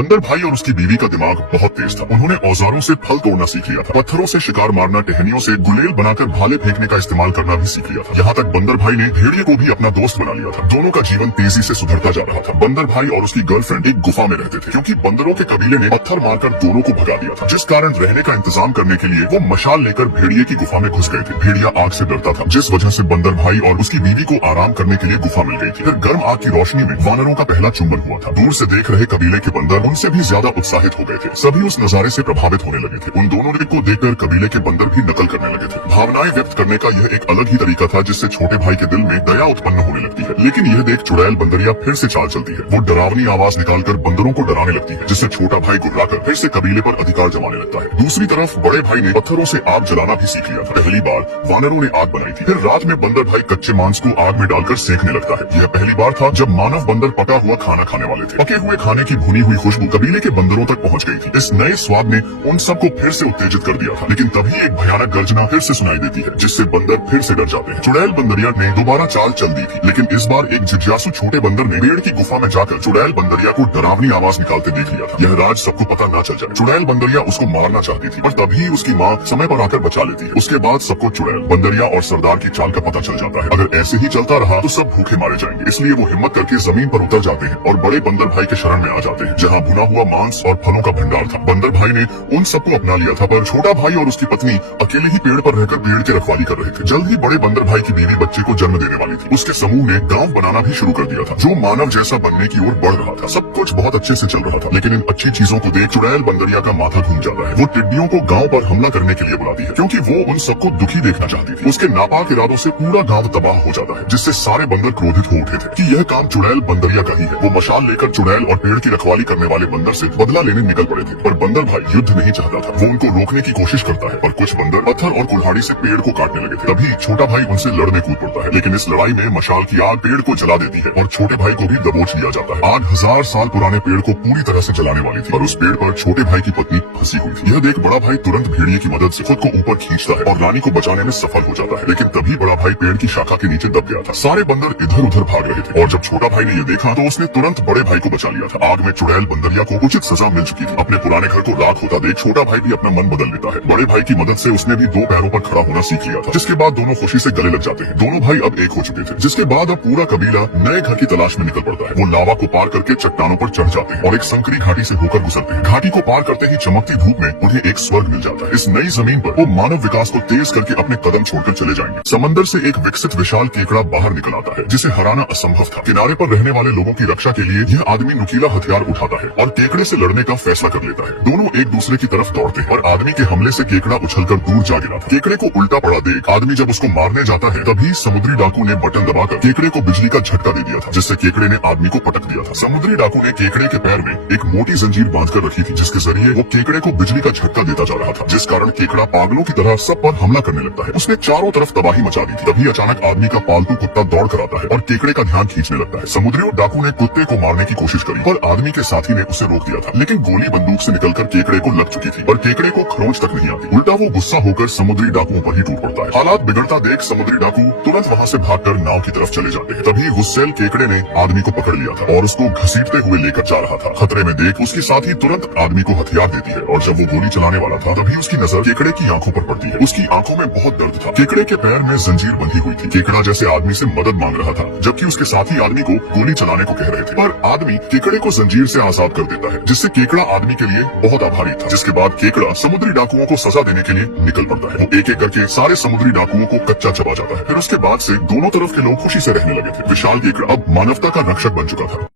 बंदर भाई और उसकी बीवी का दिमाग बहुत तेज था। उन्होंने औजारों से फल तोड़ना सीख लिया था, पत्थरों से शिकार मारना, टहनियों से गुलेल बनाकर भाले फेंकने का इस्तेमाल करना भी सीख लिया था। यहाँ तक बंदर भाई ने भेड़िए को भी अपना दोस्त बना लिया था। दोनों का जीवन तेजी से सुधरता जा रहा था। बंदर भाई और उसकी गर्लफ्रेंड एक गुफा में रहते थे, क्योंकि बंदरों के कबीले ने पत्थर मारकर दोनों को भगा दिया था, जिस कारण रहने का इंतजाम करने के लिए वो मशाल लेकर भेड़िए की गुफा में घुस गए थे। भेड़िया आग से डरता था, जिस वजह से बंदर भाई और उसकी बीवी को आराम करने के लिए गुफा मिल गई थी। फिर गर्म आग की रोशनी में वानरों का पहला चुंबन हुआ था। दूर से देख रहे कबीले के बंदर उनसे भी ज्यादा उत्साहित हो गए थे। सभी उस नजारे से प्रभावित होने लगे थे। उन दोनों को देखकर कबीले के बंदर भी नकल करने लगे थे। भावनाएं व्यक्त करने का यह एक अलग ही तरीका था, जिससे छोटे भाई के दिल में दया उत्पन्न होने लगती है। लेकिन यह देख चुड़ैल बंदरिया फिर से चाल चलती है। वो डरावनी आवाज निकालकर बंदरों को डराने लगती है, जिससे छोटा भाई गुर्राकर फिर से कबीले पर अधिकार जमाने लगता है। दूसरी तरफ बड़े भाई ने पत्थरों से आग जलाना भी सीख लिया था। पहली बार वानरों ने आग बनाई थी। फिर रात में बंदर भाई कच्चे मांस को आग में डालकर सेंकने लगता है। यह पहली बार था जब मानव बंदर पका हुआ खाना खाने वाले थे। पके हुए खाने की भुनी हुई खुशबू कबीले के बंदरों तक पहुंच गई थी। इस नए स्वाद ने उन सबको फिर से उत्तेजित कर दिया था। लेकिन तभी एक भयानक गर्जना फिर से सुनाई देती है, जिससे बंदर फिर से डर जाते हैं। चुड़ैल बंदरिया ने दोबारा चाल चल दी थी, लेकिन इस बार एक जिज्ञासु छोटे बंदर ने पेड़ की गुफा में जाकर चुड़ैल बंदरिया को डरावनी आवाज निकालते देख लिया था। यह राज सबको पता न चल जाए। चुड़ैल बंदरिया उसको मारना चाहती थी, पर तभी उसकी माँ समय पर आकर बचा लेती है। उसके बाद सबको चुड़ैल बंदरिया और सरदार की चाल का पता चल जाता है। अगर ऐसे ही चलता रहा तो सब भूखे मारे जाएंगे। इसलिए वो हिम्मत करके जमीन पर उतर जाते हैं और बड़े बंदर भाई के शरण में आ जाते हैं, जहाँ भुना हुआ मांस और फलों का भंडार था। बंदर भाई ने उन सबको अपना लिया था, पर छोटा भाई और उसकी पत्नी अकेले ही पेड़ पर रहकर पेड़ की रखवाली कर रहे थे। जल्द ही बड़े बंदर भाई की बीवी बच्चे को जन्म देने वाली थी। उसके समूह ने गांव बनाना भी शुरू कर दिया था, जो मानव जैसा बनने की ओर बढ़ रहा था। सब कुछ बहुत अच्छे से चल रहा था, लेकिन इन अच्छी चीजों को देख चुड़ैल बंदरिया का माथा घूम जाता है। वो टिड्डियों को गांव पर हमला करने के लिए बुलाती है, क्योंकि वो उन सबको दुखी देखना चाहती थी। उसके नापाक इरादों से पूरा गांव तबाह हो जाता है, जिससे सारे बंदर क्रोधित हो उठे थे कि यह काम चुड़ैल बंदरिया का ही है। वो मशाल लेकर चुड़ैल और पेड़ की रखवाली करने वाले बंदर से बदला लेने निकल पड़े थे, पर बंदर भाई युद्ध नहीं चाहता था। वो उनको रोकने की कोशिश करता है, पर कुछ बंदर पत्थर और कुल्हाड़ी से पेड़ को काटने लगे थे। तभी छोटा भाई उनसे लड़ने कूद पड़ता है, लेकिन इस लड़ाई में मशाल की आग पेड़ को जला देती है और छोटे भाई को भी दबोच लिया जाता है। आग 1000 साल पुराने पेड़ को पूरी तरह से जलाने वाली थी, और उस पेड़ पर छोटे भाई की पत्नी फंसी हुई थी। यह देख बड़ा भाई तुरंत भेड़िए की मदद से खुद को ऊपर खींचता है और रानी को बचाने में सफल हो जाता है। लेकिन तभी बड़ा भाई पेड़ की शाखा के नीचे दब गया था। सारे बंदर इधर उधर भाग रहे थे, और जब छोटा भाई ने यह देखा तो उसने तुरंत बड़े भाई को बचा लिया था। आग में चुड़ैल बंदरिया को उचित सजा मिल चुकी थी। अपने पुराने घर को राख होता देख छोटा भाई भी अपना मन बदल लेता है। बड़े भाई की मदद से उसने भी दो पैरों पर खड़ा होना सीख लिया था, जिसके बाद दोनों खुशी से गले लग जाते हैं। दोनों भाई अब एक हो चुके थे, जिसके बाद अब पूरा कबीला नए घर की तलाश में निकल पड़ता है। वो लावा को पार करके चट्टानों पर चढ़ जाते हैं और एक संकरी घाटी से होकर गुजरते हैं। घाटी को पार करते ही चमकती धूप में उन्हें एक स्वर्ग मिल जाता है। इस नई जमीन पर वो मानव विकास को तेज करके अपने कदम छोड़कर चले जाएंगे। समंदर से एक विकसित विशाल केकड़ा बाहर निकल आता है, जिसे हराना असंभव था। किनारे पर रहने वाले लोगों की रक्षा के लिए यह आदमी नुकीला हथियार उठाता है और केकड़े से लड़ने का फैसला कर लेता है। दोनों एक दूसरे की तरफ दौड़ते हैं, और आदमी के हमले से केकड़ा उछलकर दूर जा गिरा था। केकड़े को उल्टा पड़ा देख आदमी जब उसको मारने जाता है, तभी समुद्री डाकू ने बटन दबाकर केकड़े को बिजली का झटका दे दिया था, जिससे केकड़े ने आदमी को पटक दिया था। समुद्री डाकू ने केकड़े के पैर में एक मोटी जंजीर बांधकर रखी थी, जिसके जरिए वो केकड़े को बिजली का झटका देता जा रहा था, जिस कारण केकड़ा पागलों की तरह सब पर हमला करने लगता है। उसने चारों तरफ तबाही मचा दी थी। तभी अचानक आदमी का पालतू कुत्ता दौड़ कर आता है और केकड़े का ध्यान खींचने लगता है। समुद्री डाकू ने कुत्ते को मारने की कोशिश करी, पर आदमी के साथी ने उसे रोक दिया था। लेकिन गोली बंदूक से निकलकर केकड़े को लग चुकी थी, पर केकड़े को खरोंच तक नहीं आती। उल्टा वो गुस्सा होकर समुद्री डाकुओं पर ही टूट पड़ता है। हालात बिगड़ता देख समुद्री डाकू तुरंत वहाँ से भागकर नाव की तरफ चले जाते हैं। तभी गुस्सैल केकड़े ने आदमी को पकड़ लिया था और उसको घसीटते हुए लेकर जा रहा था। खतरे में देख उसकी साथी तुरंत आदमी को हथियार देती है, और जब वो गोली चलाने वाला था तभी उसकी नजर केकड़े की आंखों पर पड़ती है। उसकी आंखों में बहुत दर्द था। केकड़े के पैर में जंजीर बंधी हुई थी। केकड़ा जैसे आदमी से मदद मांग रहा था, जबकि उसके साथी आदमी को गोली चलाने को कह रहे थे, पर आदमी केकड़े को जंजीर से आजाद कर देता है, जिससे केकड़ा आदमी के लिए बहुत आभारी था। जिसके बाद केकड़ा समुद्री डाकुओं को सजा देने के लिए निकल पड़ता है। वो एक एक करके सारे समुद्री डाकुओं को कच्चा चबा जाता है। फिर उसके बाद से दोनों तरफ के लोग खुशी से रहने लगे थे। विशाल केकड़ा अब मानवता का रक्षक बन चुका था।